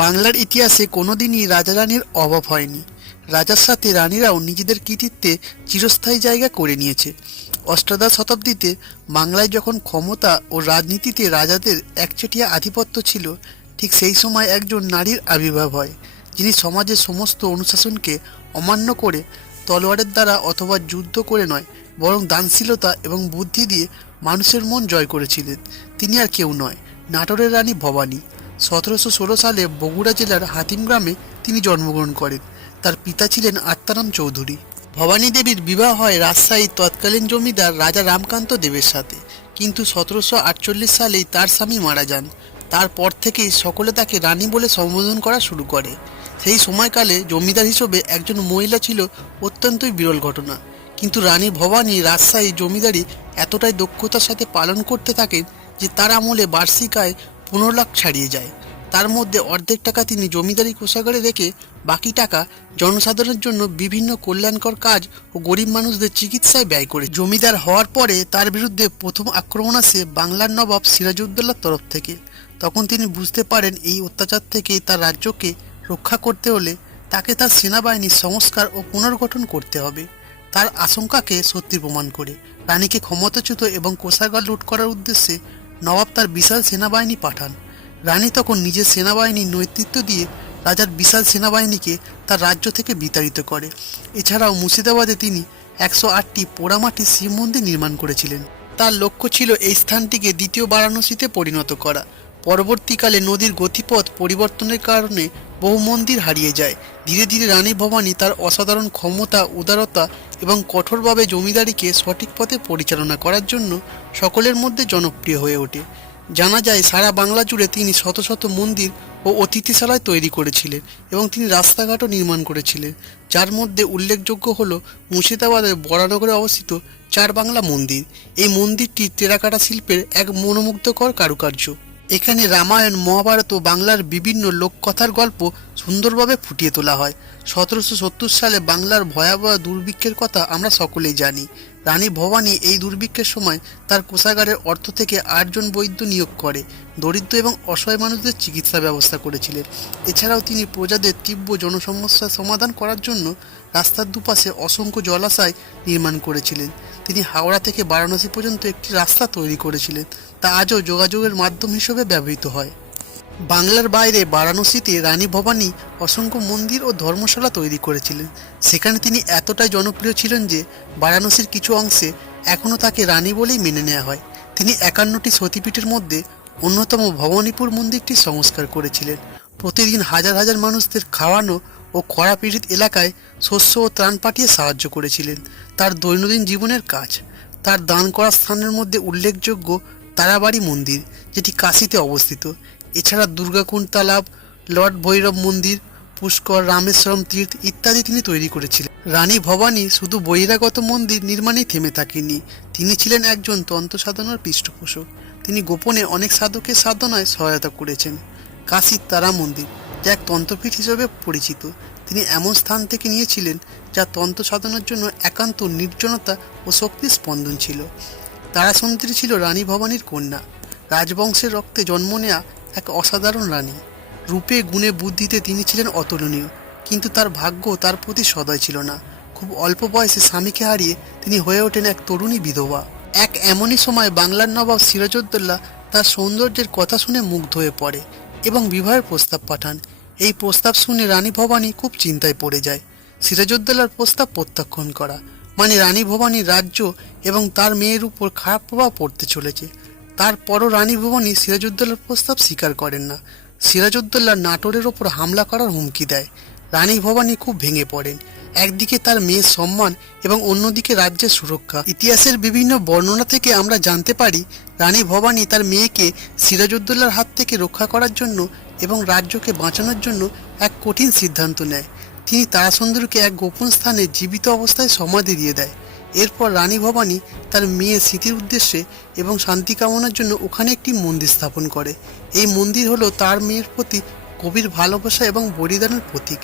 বাংলার ইতিহাসে কোনোদিনই রাজা রানীর অভাব হয়নি। রাজার সাথে রানীরাও নিজেদের কৃতিত্বে চিরস্থায়ী জায়গা করে নিয়েছে। অষ্টাদশ শতাব্দীতে বাংলায় যখন ক্ষমতা ও রাজনীতিতে রাজাদের একচেটিয়া আধিপত্য ছিল, ঠিক সেই সময় একজন নারীর আবির্ভাব হয়, যিনি সমাজের সমস্ত অনুশাসনকে অমান্য করে তলোয়ারের দ্বারা অথবা যুদ্ধ করে নয়, বরং দানশীলতা এবং বুদ্ধি দিয়ে মানুষের মন জয় করেছিলেন। তিনি আর কেউ নয়, নাটোরের রানী ভবানী। সতেরোশো ষোলো সালে বগুড়া জেলার হাতিম গ্রামে তিনি জন্মগ্রহণ করেন। তার পিতা ছিলেন আত্মারাম চৌধুরী। ভবানী দেবীর বিবাহ হয় রাজশাহীর তৎকালীন জমিদার রাজা রামকান্ত দেবের সাথে। কিন্তু সতেরোশো আটচল্লিশ সালেই তার স্বামী মারা যান। তারপর থেকেই সকলে তাকে রানী বলে সম্বোধন করা শুরু করে। সেই সময়কালে জমিদার হিসেবে একজন মহিলা ছিল অত্যন্তই বিরল ঘটনা। কিন্তু রানী ভবানী রাজশাহী জমিদারি এতটাই দক্ষতার সাথে পালন করতে থাকেন যে তার আমলে বার্ষিক আয় পনেরো লাখ ছাড়িয়ে যায়। তার মধ্যে অর্ধেক টাকা তিনি জমিদারি কোষাগারে রেখে বাকি টাকা জনসাধারণের জন্য বিভিন্ন কল্যাণকর কাজ ও গরিব মানুষদের চিকিৎসায় ব্যয় করে। জমিদার হওয়ার পরে তার বিরুদ্ধে প্রথম আক্রমণ আসে বাংলার নবাব সিরাজউদ্দৌলার তরফ থেকে। তখন তিনি বুঝতে পারেন এই অত্যাচার থেকে তার রাজ্যকে রক্ষা করতে হলে তাকে তার সেনাবাহিনীর সংস্কার ও পুনর্গঠন করতে হবে। তার আশঙ্কাকে সত্যি প্রমাণ করে। রানীকে ক্ষমতাচ্যুত এবং কোষাগার লুট করার উদ্দেশ্যে নবাব তার বিশাল সেনাবাহিনী পাঠান। রানী তখন নিজের সেনাবাহিনীর নেতৃত্ব দিয়ে রাজার বিশাল সেনাবাহিনীকে তার রাজ্য থেকে বিতাড়িত করে। এছাড়াও মুর্শিদাবাদে তিনি একশো আটটি পোড়ামাটির শিব মন্দির নির্মাণ করেছিলেন। তার লক্ষ্য ছিল এই স্থানটিকে দ্বিতীয় বারাণসীতে পরিণত করা। পরবর্তীকালে নদীর গতিপথ পরিবর্তনের কারণে বহু মন্দির হারিয়ে যায়। ধীরে ধীরে রানী ভবানী তার অসাধারণ ক্ষমতা, উদারতা এবং কঠোরভাবে জমিদারিকে সঠিক পথে পরিচালনা করার জন্য সকলের মধ্যে জনপ্রিয় হয়ে ওঠে। জানা যায়, সারা বাংলা জুড়ে তিনি শত শত মন্দির ও অতিথিশালায় তৈরি করেছিলেন এবং তিনি রাস্তাঘাটও নির্মাণ করেছিলেন, যার মধ্যে উল্লেখযোগ্য হল মুর্শিদাবাদের বরানগরে অবস্থিত চার বাংলা মন্দির। এই মন্দিরটি টেরাকাটা শিল্পের এক মনোমুগ্ধকর কারুকার্য। এখানে রামায়ণ, মহাভারত ও বাংলার বিভিন্ন লোককথার গল্প সুন্দরভাবে ফুটিয়ে তোলা হয়। সতেরোশো সত্তর সালে বাংলার ভয়াবহ দুর্ভিক্ষের কথা আমরা সকলেই জানি। রানী ভবানী এই দুর্ভিক্ষের সময় তার কোষাগারের অর্থ থেকে আটজন বৈদ্য নিয়োগ করে, দরিদ্র এবং অসহায় মানুষদের চিকিৎসা ব্যবস্থা করেছিলেন। এছাড়াও তিনি প্রজাদের তীব্র জনসমস্যার সমাধান করার জন্য রাস্তার দুপাশে অসংখ্য জলাশয় নির্মাণ করেছিলেন। তিনি হাওড়া থেকে বারাণসী পর্যন্ত একটি রাস্তা তৈরি করেছিলেন, তা আজও যোগাযোগের মাধ্যম হিসেবে ব্যবহৃত হয়। বাংলার বাইরে বারাণসীতে রানী ভবানী অসংখ্য মন্দির ও ধর্মশালা তৈরি করেছিলেন। সেখানে তিনি এতটাই জনপ্রিয় ছিলেন যে বারাণসীর কিছু অংশে এখনও তাকে রানী বলেই মেনে নেওয়া হয়। তিনি একান্নটি সতীপীঠের মধ্যে অন্যতম ভবানীপুর মন্দিরটি সংস্কার করেছিলেন। প্রতিদিন হাজার হাজার মানুষদের খাওয়ানো ও খরা পীড়িত এলাকায় শস্য ও ত্রাণ পাঠিয়ে সাহায্য করেছিলেন। তার দৈনন্দিন জীবনের কাজ। তার দান করা স্থানের মধ্যে উল্লেখযোগ্য তারাবাড়ি মন্দির, যেটি কাশিতে অবস্থিত। এছাড়া দুর্গাকুণ্ড তালাব লর্ড ভৈরব মন্দির, পুষ্কর রামেশ্বরম তীর্থ ইত্যাদি তিনি তৈরি করেছিলেন। রানী ভবানী শুধু বহিরাগত মন্দির নির্মাণেই থেমে থাকেননি। তিনি ছিলেন একজন তন্ত্র সাধনার পৃষ্ঠপোষক। তিনি গোপনে অনেক সাধকের সাধনায় সহায়তা করেছেন। কাশীর তারা মন্দির, যা এক তন্ত্রপীঠ হিসেবে পরিচিত। তিনি এমন স্থান থেকে নিয়েছিলেন, যা তন্ত্র সাধনার জন্য একান্ত নির্জনতা ও শক্তির স্পন্দন ছিল। তারাসুন্দরী ছিল রানী ভবানীর কন্যা। রাজবংশের রক্তে জন্ম নেয়া এক অসাধারণ রানী। রূপে, গুণে, বুদ্ধিতে তিনি ছিলেন অতুলনীয়। কিন্তু তার ভাগ্য তার প্রতি সদয় ছিল না। খুব অল্প বয়সে স্বামীকে হারিয়ে তিনি হয়ে ওঠেন এক তরুণী বিধবা। এক এমনই সময় বাংলার নবাব সিরাজউদ্দৌলা তার সৌন্দর্যের কথা শুনে মুগ্ধ হয়ে পড়ে এবং বিবাহের প্রস্তাব পাঠান। এই প্রস্তাব শুনে রানী ভবানী খুব চিন্তায় পড়ে যায়। সিরাজউদ্দৌলার প্রস্তাব প্রত্যাখ্যান করা মানে রানী ভবানীর রাজ্য এবং তার মেয়ের উপর খারাপ প্রভাব পড়তে চলেছে। তারপরও রানী ভবানী সিরাজউদ্দৌলার প্রস্তাব স্বীকার করেন না। সিরাজউদ্দৌলা নাটোরের ওপর হামলা করার হুমকি দেয়। রানী ভবানী খুব ভেঙে পড়েন। একদিকে তার মেয়ের সম্মান এবং অন্যদিকে রাজ্যের সুরক্ষা। ইতিহাসের বিভিন্ন বর্ণনা থেকে আমরা জানতে পারি, রানী ভবানী তার মেয়েকে সিরাজউদ্দৌলার হাত থেকে রক্ষা করার জন্য এবং রাজ্যকে বাঁচানোর জন্য এক কঠিন সিদ্ধান্ত নেয়। তিনি তারাসুন্দরকে এক গোপন স্থানে জীবিত অবস্থায় সমাধি দিয়ে দেয়। এরপর রানী ভবানী তার মেয়ে স্মৃতির উদ্দেশ্যে এবং শান্তি কামনার জন্য ওখানে একটি মন্দির স্থাপন করে। এই মন্দির হলো তার মেয়ের প্রতি কবির ভালোবাসা এবং বলিদানের প্রতীক।